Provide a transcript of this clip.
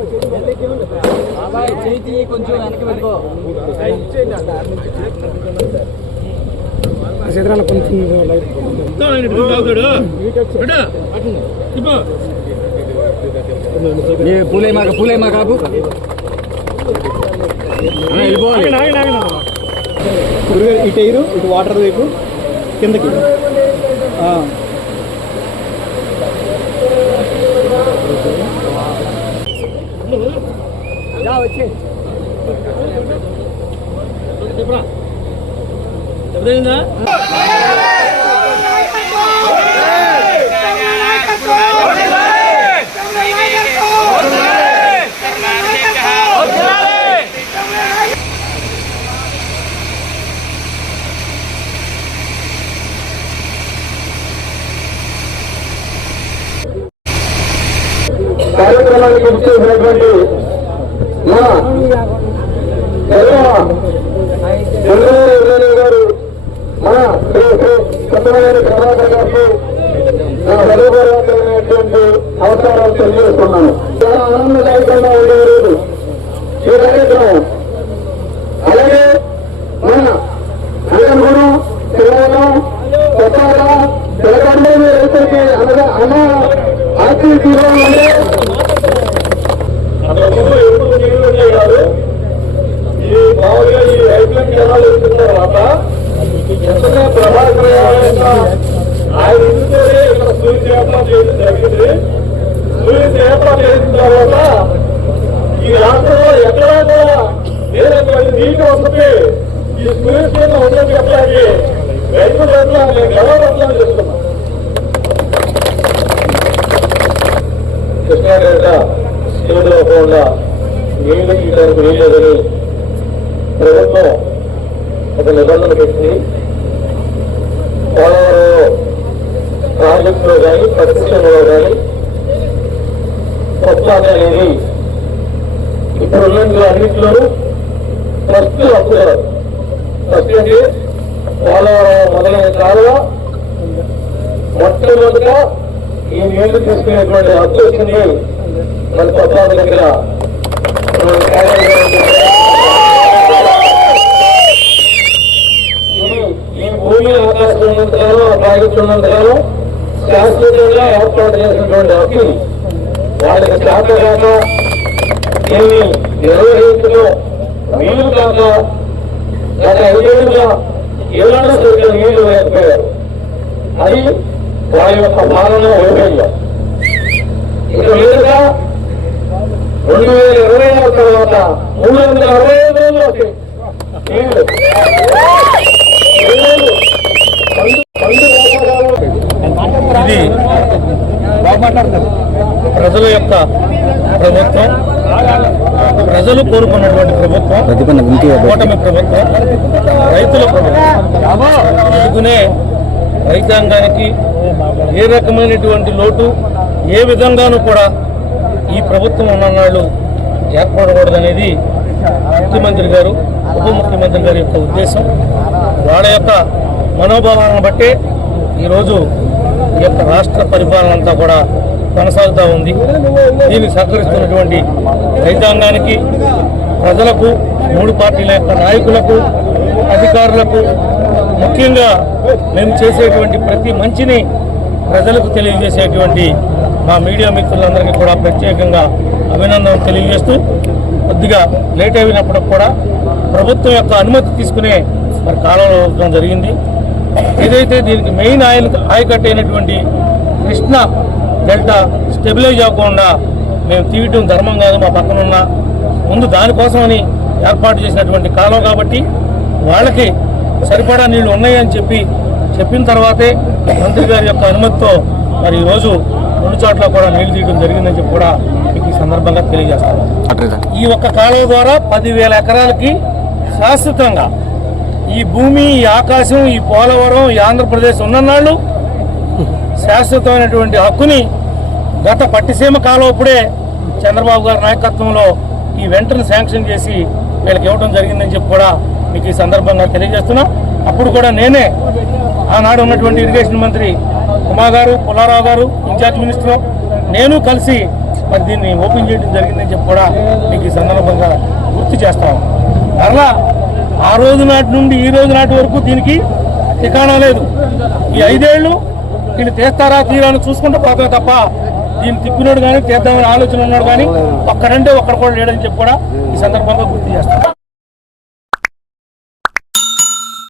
కొంచెం వెనక్కి పెట్టుకో. పూలే మా కాపు ఇటు ఎయిరు ఇటు వాటర్ వైపు కిందకి వచ్చి కార్యక్రమానికి ఇచ్చేసినటువంటి చంద్రబాబు గారు మన కొత్తమైన ప్రభాకర్ గారికి హృదయపూర్వకమైనటువంటి అవసరాలు తెలియజేస్తున్నాను. చాలా ఆనందదాయకంగా ఉండేవారు ఈ కార్యక్రమం. అలాగే మన అనంగురు తిరుమలం కొత్తగా తెలంగాణ రైతులకి అనగా అన్న ఆర్టీ తీసుకోవాలంటే ఈ మామూలుగా ఈ రైతులకు జనాలు వచ్చిన తర్వాత ఎంతగా ప్రభాకర్ ఆయన ఇందులోనే ఇక్కడ సూర్యుడు ఏర్పాటు చేయడం జరిగింది. సూర్యుడు ఏర్పాటు చేసిన తర్వాత ఈ రాష్ట్రంలో ఎక్కడా కూడా లేనటువంటి నీటి వసతి ఈ సూర్యుడు ఉన్నది చెప్పడానికి రైతుల పట్ల మేము గర్వపత్రం చేస్తున్నాం. కృష్ణాడేట శివుడు కూడా నీళ్లు తీయడానికి వీల్లేదని ప్రభుత్వం ఒక నిబంధన పెట్టి పోలవరంలో ప్రాజెక్టులో కానీ ప్రతిష్టంలో కానీ కొత్త అనేది ఇప్పుడు ఉన్న అన్నింటిలోనూ ఫస్ట్ అప్పుడు ఫస్ట్ అంటే పోలవరం మొదలైన కాలువ మొట్టమొదటిగా ఈ నీళ్లు తీసుకునేటువంటి హక్కు వచ్చింది మన కొత్త దగ్గర. ఈ భూమి ఆకాశం ఉన్నంతకాలం ఆ ప్రాజెక్టు ఉన్నంతకాలం శాశ్వతంగా ఏర్పాటు చేసినటువంటి హక్కు వాళ్ళకి చేత కాక దీన్ని నిర్వహించడం వీలు కాక గత 5 ఏళ్ళుగా ఏళ్ళలో సరిగ్గా నీళ్లు వేయకపోయారు. అది వారి యొక్క పాలన వైఫల్యం. ఇక మీదుగా 2026 తర్వాత 365 రోజులు వస్తాయి నీళ్లు. ఇది ప్రజల యొక్క ప్రభుత్వం, ప్రజలు కోరుకున్నటువంటి ప్రభుత్వం, కూటమి ప్రభుత్వం, రైతుల ప్రభుత్వం. అందుకనే రైతాంగానికి ఏ రకమైనటువంటి లోటు ఏ విధంగానూ కూడా ఈ ప్రభుత్వం ఉన్ననాళ్ళు ఏర్పడకూడదనేది ముఖ్యమంత్రి గారు, ఉప ముఖ్యమంత్రి గారి యొక్క ఉద్దేశం. వాళ్ళ యొక్క మనోభావాలను బట్టే ఈరోజు ఈ యొక్క రాష్ట్ర పరిపాలన అంతా కూడా కొనసాగుతూ ఉంది. దీన్ని సహకరిస్తున్నటువంటి రైతాంగానికి, ప్రజలకు, 3 పార్టీల యొక్క నాయకులకు, అధికారులకు, ముఖ్యంగా మేము చేసేటువంటి ప్రతి మంచిని ప్రజలకు తెలియజేసేటువంటి మా మీడియా మిత్రులందరికీ కూడా ప్రత్యేకంగా అభినందనలు తెలియజేస్తూ, కొద్దిగా లేట్ అయినప్పుడు కూడా ప్రభుత్వం యొక్క అనుమతి తీసుకునే మరి కాలంలో జరిగింది. ఏదైతే దీనికి మెయిన్ ఆయకట్టు అయినటువంటి కృష్ణా డెల్టా స్టెబిలైజ్ అవ్వకుండా మేము తీయటం ధర్మం కాదు. మా పక్కనున్న ముందు దానికోసమని ఏర్పాటు చేసినటువంటి కాలం కాబట్టి వాళ్ళకి సరిపడా నీళ్లు ఉన్నాయని చెప్పిన తర్వాతే మంత్రి గారి యొక్క అనుమతితో మరి ఈరోజు 2 చోట్ల కూడా నీళ్లు తీయడం జరిగిందని చెప్పి కూడా మీకు ఈ సందర్భంగా తెలియజేస్తాను. ఈ ఒక్క కాలువ ద్వారా 10,000 ఎకరాలకి శాశ్వతంగా ఈ భూమి, ఈ ఆకాశం, ఈ పోలవరం, ఈ ఆంధ్రప్రదేశ్ ఉన్ననాళ్ళు శాశ్వతమైనటువంటి హక్కుని గత పట్టిసీమ కాలప్పుడే చంద్రబాబు గారి నాయకత్వంలో ఈ వెంటనే శాంక్షన్ చేసి వీళ్ళకి ఇవ్వడం జరిగిందని చెప్పి కూడా మీకు ఈ సందర్భంగా తెలియజేస్తున్నాం. అప్పుడు కూడా నేనే ఆనాడు ఉన్నటువంటి ఇరిగేషన్ మంత్రి ఉమా గారు, పుల్లారావు గారు, ఇన్ఛార్జ్ మినిస్టర్, నేను కలిసి మరి దీన్ని ఓపెన్ చేయడం జరిగిందని చెప్పి కూడా మీకు ఈ సందర్భంగా గుర్తు చేస్తాం. మరలా ఆ రోజు నాటి నుండి ఈ రోజు నాటి వరకు దీనికి ఠికానా లేదు. ఈ 5 ఏళ్ళు వీళ్ళు తీస్తారా తీరాని చూసుకుంటూ పోతాం తప్ప దీన్ని తిప్పినోడు కానీ తీద్దామని ఆలోచన ఉన్నాడు కానీ ఒక్కడంటే ఒక్కడు కూడా లేడని చెప్పి కూడా ఈ సందర్భంగా గుర్తు చేస్తాం.